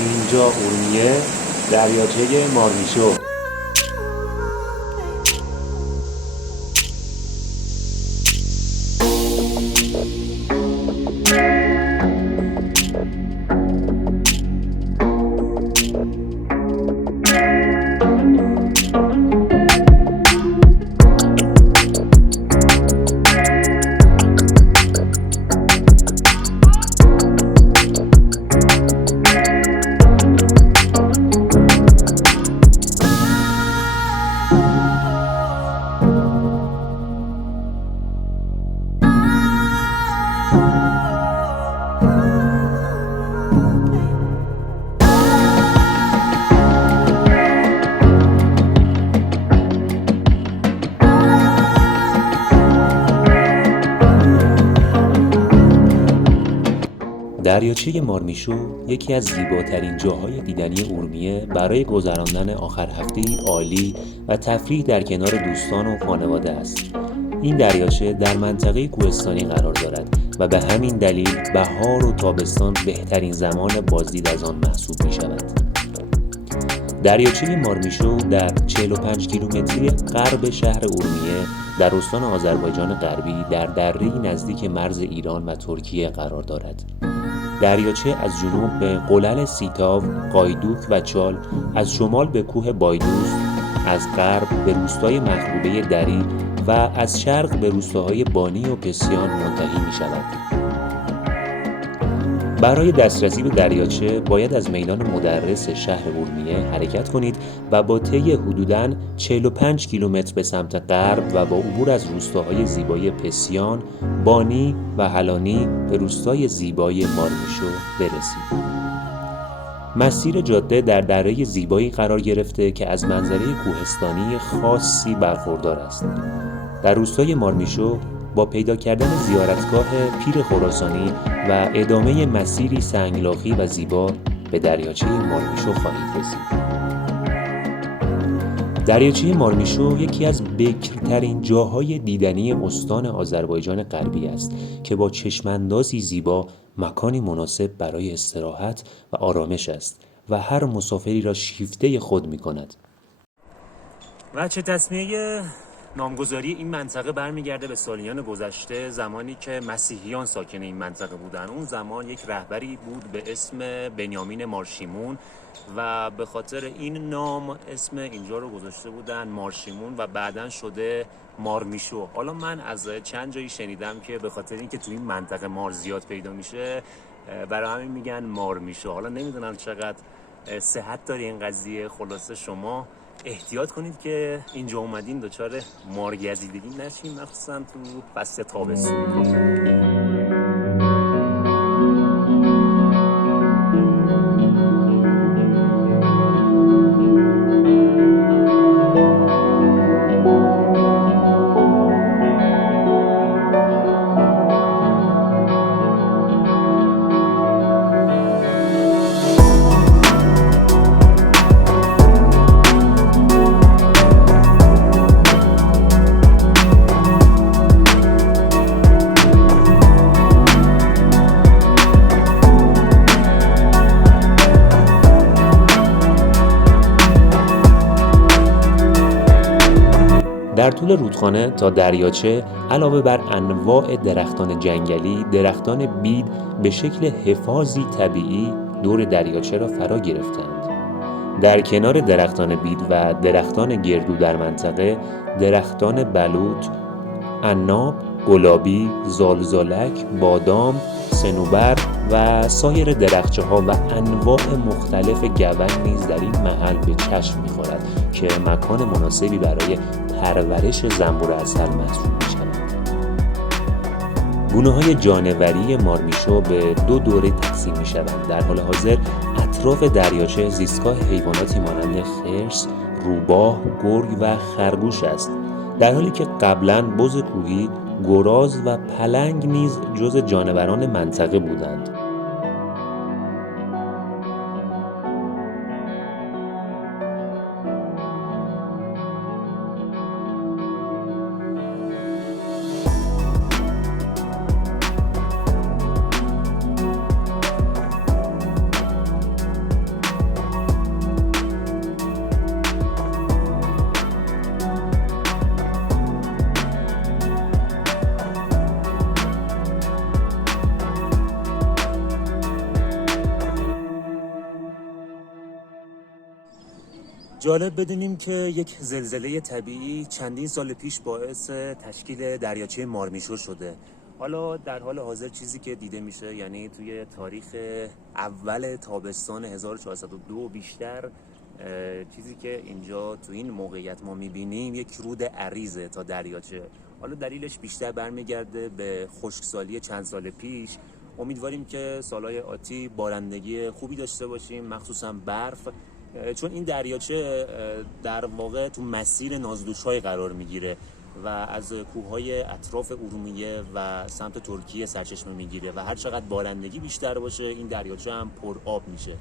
اینجا ارومیه، دریاچه مارمیشو. دریاچه مارمیشو یکی از زیباترین جاهای دیدنی ارومیه برای گذراندن آخر هفته‌ای عالی و تفریح در کنار دوستان و خانواده است. این دریاچه در منطقه کوهستانی قرار دارد و به همین دلیل بهار و تابستان بهترین زمان بازدید از آن محسوب می شود. دریاچه مارمیشو در 45 کیلومتری غرب شهر ارومیه در استان آذربایجان غربی در دره‌ای نزدیک مرز ایران و ترکیه قرار دارد. دریاچه از جنوب به قلل سیتاو، قایدوک و چال، از شمال به کوه بایدوست، از غرب به روستای مخروبه دری و از شرق به روستاهای بانی و پسیان منتهی می شود. برای دسترسی به دریاچه باید از میدان مدرس شهر ارومیه حرکت کنید و با طی حدوداً 45 کیلومتر به سمت غرب و با عبور از روستاهای زیبای پسیان، بانی و هلانی به روستای زیبای مارمیشو برسید. مسیر جاده در دره زیبایی قرار گرفته که از منظره کوهستانی خاصی برخوردار است. در روستای مارمیشو با پیدا کردن زیارتگاه پیر خراسانی و ادامه مسیری سنگلاخی و زیبا به دریاچه مارمیشو خواهید رسید. دریاچه مارمیشو یکی از بکرترین جاهای دیدنی استان آذربایجان غربی است که با چشماندازی زیبا مکانی مناسب برای استراحت و آرامش است و هر مسافری را شیفته خود می کند. و چه تصمیه نامگذاری این منطقه برمیگرده به سالیان گذشته، زمانی که مسیحیان ساکن این منطقه بودن. اون زمان یک رهبری بود به اسم بنیامین مارشیمون و به خاطر این نام اسم اینجا رو گذاشته بودن مارشیمون و بعداً شده مارمیشو. حالا من از چند جایی شنیدم که به خاطر اینکه تو این منطقه مار زیاد پیدا میشه برای همین میگن مارمیشو. حالا نمیدونم چقدر صحت داره این قضیه. خلاصه شما احتیاط کنید که اینجا اومدین دچار مارگزیدگی نشین، مخصوصا تو فصل تابستون. در طول رودخانه تا دریاچه علاوه بر انواع درختان جنگلی، درختان بید به شکل حفاظی طبیعی دور دریاچه را فرا گرفتند. در کنار درختان بید و درختان گردو در منطقه، درختان بلوط، عناب، گلابی، زالزالک، بادام، صنوبر و سایر درخته‌ها و انواع مختلف گون نیز در این محل به چشم می‌خورد که مکان مناسبی برای پرورش زنبور عسل محسوب می‌شود. گونه‌های جانوری مارمیشو به دو دوره تقسیم می‌شوند. در حال حاضر اطراف دریاچه زیستگاه حیواناتی مانند خرس، روباه، گرگ و خرگوش است، در حالی که قبلاً بز کوهی، گراز و پلنگ نیز جزو جانوران منطقه بودند. جالب بدونیم که یک زلزله طبیعی چندین سال پیش باعث تشکیل دریاچه مارمیشو شده. حالا در حال حاضر چیزی که دیده میشه، یعنی توی تاریخ اول تابستان 1402 بیشتر چیزی که اینجا تو این موقعیت ما میبینیم یک رود عریضه تا دریاچه. حالا دلیلش بیشتر برمیگرده به خشکسالی چند سال پیش. امیدواریم که سالهای آتی بارندگی خوبی داشته باشیم، مخصوصا برف، چون این دریاچه در واقع تو مسیر نازدوش‌های قرار میگیره و از کوههای اطراف ارومیه و سمت ترکیه سرچشمه میگیره و هر چقدر بارندگی بیشتر باشه این دریاچه هم پر آب میشه.